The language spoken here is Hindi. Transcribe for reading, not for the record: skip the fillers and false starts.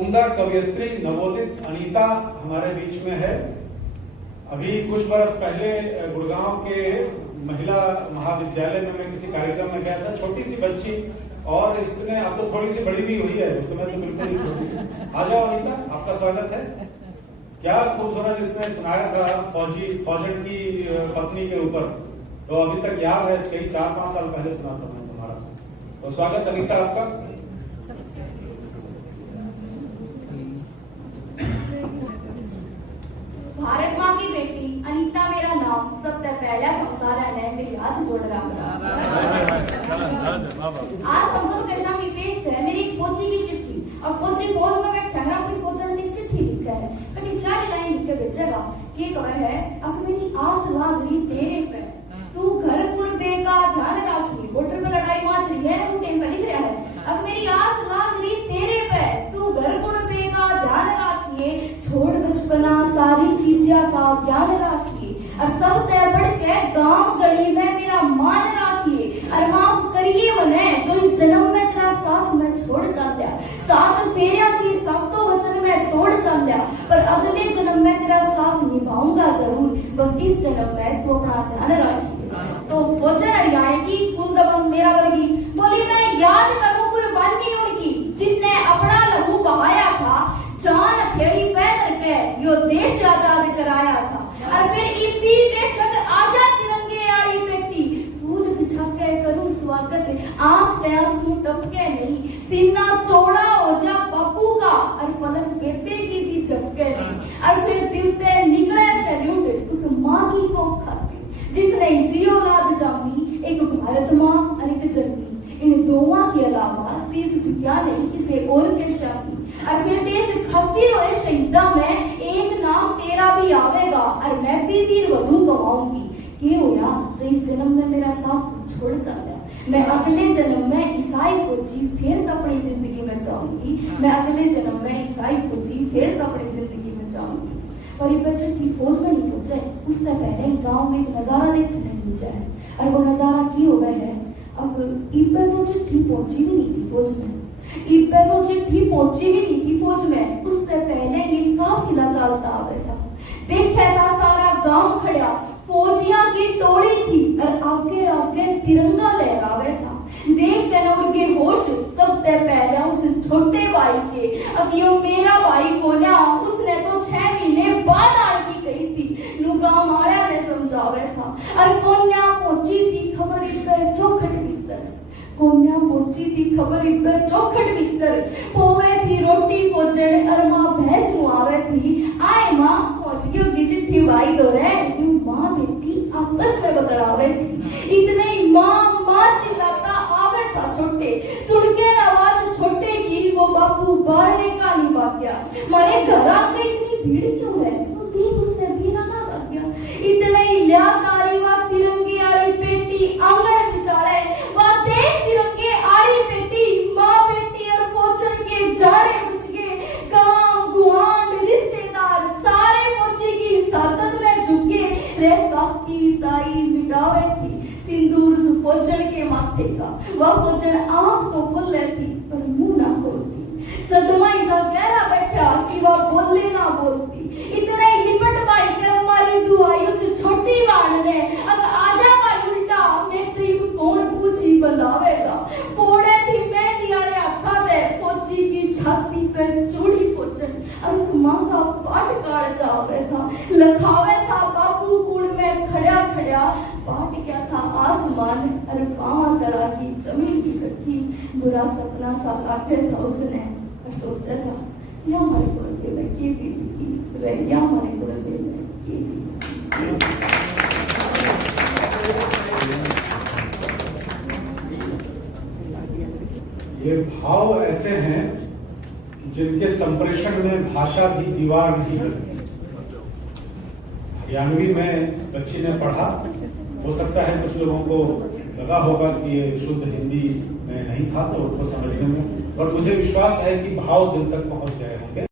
उम्दा कवयित्री नवोदित अनीता हमारे बीच में है। अभी कुछ बरस पहले गुड़गांव के महिला महाविद्यालय में मैं किसी कार्यक्रम में गया था। छोटी सी बच्ची, और इसने अब तो थोड़ी सी बड़ी भी हुई है, उस समय तो बिल्कुल ही छोटी। आ जाओ अनीता, आपका स्वागत है। क्या खूबसूरत इसने सुनाया था फौजन की पत्नी के ऊपर, तो अभी तक याद है, कई 4-5 साल पहले सुना था मैं तुम्हारा। तो स्वागत अनीता आपका। भारत माँ की बेटी अनीता मेरा नाम, सबसे पहला संसार है मेरी याद जोड़ रहा। आज हम के सामने पेश है मेरी एक फौजी की चिट्ठी। और फौजी फौज में बैठा है, अपनी फौजन ने चिट्ठी लिखा है। कभी 4 लाइन लिख के भेजेगा कि कह है, अब मेरी आस लाग रही तेरे पे, तू घर पुण पे का ध्यान राखी। बॉर्डर पे लड़ाई माच रही है, वो टेम पे लिख रहा है, अब मेरी आस लाग रही तेरे पे, तू घर पुण पे का ध्यान राखिए। छोड़ बचपना सारी चीजें का ज्ञान राखिए, और सब तय बढ़ के गांव गली में मेरा मान राखिए। और माफ करिए मने जो इस जन्म में तेरा साथ में छोड़ चल गया। साथ फेरिया की सब तो वचन में तोड़ चल गया, पर अगले जन्म में तेरा साथ निभाऊंगा जरूर। बस इस जन्म में तू अपना ध्यान रखिए। तो फौजन हरियाणा की फूल दबंग मेरा वर्गी बोली, मैं याद करूं कुर्बानी उनकी जिनने अपना लहू बहाया था, जान हथेली पे करके यो देश आजाद कराया था। और फिर इतनी बेशक आजाद तिरंगे आड़ी पेटी, फूल बिछा के करूं स्वागत, आंख ते आंसू टपके नहीं, सीना चौड़ा हो जा बापू का, और पलक बेबे की भी झपके नहीं। और फिर दिल ते निकले सैल्यूट उस माँ की को खातिर जिसने इसी औलाद जामी, एक भारत माँ और एक जननी। इन दोनों के अलावा शीश झुका नहीं किसी और के सामने। और फिर देश खातिर हुए शहीदा में एक नाम तेरा भी आवेगा, और मैं भी वीर वधु गवाऊंगी। कि होया जो इस जन्म में मेरा साथ छोड़ चला, मैं अगले जन्म में ईसाई फौजी फिर अपनी जिंदगी में जाऊंगी। मैं अगले जन्म में ईसाई फौजी फिर अपनी जिंदगी में जाऊंगी। और ये बच्चे की फौज में नहीं पहुंचे, उससे पहले गांव में एक नजारा देखने मिल जाए। और वो नजारा की हो गया है, अब इब्बे तो चिट्ठी पहुंची भी नहीं थी फौज में, इब्बे तो चिट्ठी पहुंची भी नहीं थी फौज में। उससे पहले ये काफिला चलता आवे था, देखा था सारा गांव खड़ा, फौजियां की टोली थी, और आगे आगे तिरंगा लहरावे था। देख के न उड़ गए होश सबसे पहले उस छोटे भाई के, अब यो मेरा भाई को ना, उसने तो 6 महीने बाद आने की कही थी। लुगा मारा ने समझावे था, और कोन्या पहुंची थी खबर इब्बे चौखट भीतर, कोन्या पहुंची थी खबर इब्बे चौखट भीतर। होवे थी रोटी फौजन और मां भैंस मुआवे थी, आए मां पहुंच गई होगी चिट्ठी भाई दो रे। मां बेटी आपस में बतलावे थी, इतने ही मां मां चिल्लाता आवे था छोटे, सुन के आवाज छोटे की वो बापू बारने का नहीं बाकिया। मारे घर आके इतनी भीड़ क्यों है, ठीक उसने भी ना लग गया। इतने ही लिया तारी वा तिरंगे आड़ी पेटी आंगन बिचारे, वा देख तिरंगे आड़ी पेटी, मां बेटी और फौजन के जाड़े बुझ गए। गांव गुआंढ रिश्तेदार सारे फौजी की सादत में झुके। रे काकी ताई मिटावे थी सिंदूर फौजन के माथे का, वह फौजन आंख तो खोल लेती पर मुंह ना खोलती। सदमा ऐसा गहरा बैठा कि वह बोले ना बोलती। इतने लिपट भाई के हमारी दुआई उस छोटी बाण ने, अग आजा भाई उल्टा मेरी कौन पूछी बनावेगा। फोड़े थी मेहंदी आले हाथा दे फौजी की छाती पे चूड़ी फौजन, और उस मां का पाट काट जावे था। लखावे था बापू कुड़ में खड़ा खड़ा, पाट क्या था आसमान और पावा तड़ा की जमीन की सखी। बुरा सपना सा काटे था उसने, और सोचा था या हमारे कुड़े में की बीती रह, या हमारे कुड़े में की ये भाव ऐसे हैं जिनके संप्रेषण में भाषा भी दीवार नहीं करती। हरियाणवी में इस बच्ची ने पढ़ा, हो सकता है कुछ लोगों को लगा होगा कि ये शुद्ध हिंदी में नहीं था, तो उनको समझने में, और मुझे विश्वास है कि भाव दिल तक पहुंच जाए।